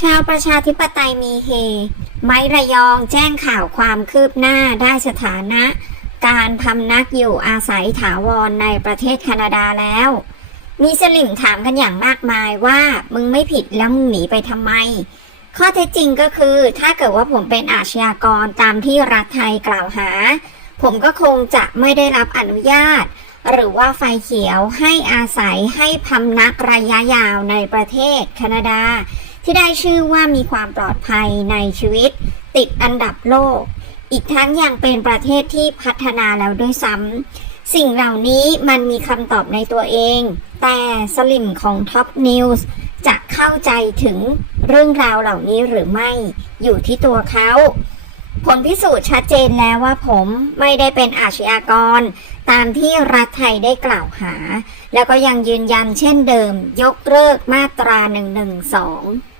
ชาวประชาธิปไตยมีเฮ ไม้ระยองแจ้งข่าวความคืบหน้าได้สถานะ การพำนักอยู่อาศัยถาวรในประเทศแคนาดาแล้ว มีสลิมถามกันอย่างมากมายว่ามึงไม่ผิดแล้วมึงหนีไปทำไม ข้อเท็จจริงก็คือถ้าเกิดว่าผมเป็นอาชญากรตามที่รัฐไทยกล่าวหา ผมก็คงจะไม่ได้รับอนุญาต หรือว่าไฟเขียวให้อาศัยให้พำนักระยะยาวในประเทศแคนาดา ที่ได้ชื่อว่ามีความปลอดภัยในชีวิต ติดอันดับโลก อีกทั้งยังเป็นประเทศที่พัฒนาแล้วด้วยซ้ำสิ่งเหล่านี้มันมีคำตอบในตัวเอง แต่สลิมของ Top News จะเข้าใจถึงเรื่องราวเหล่านี้หรือไม่อยู่ที่ตัวเขาผลพิสูจน์ชัดเจนแล้วว่าผมไม่ได้เป็นอาชญากร ตามที่รัฐไทยได้กล่าวหา แล้วก็ยังยืนยันเช่นเดิม ยกเลิกมาตรา 112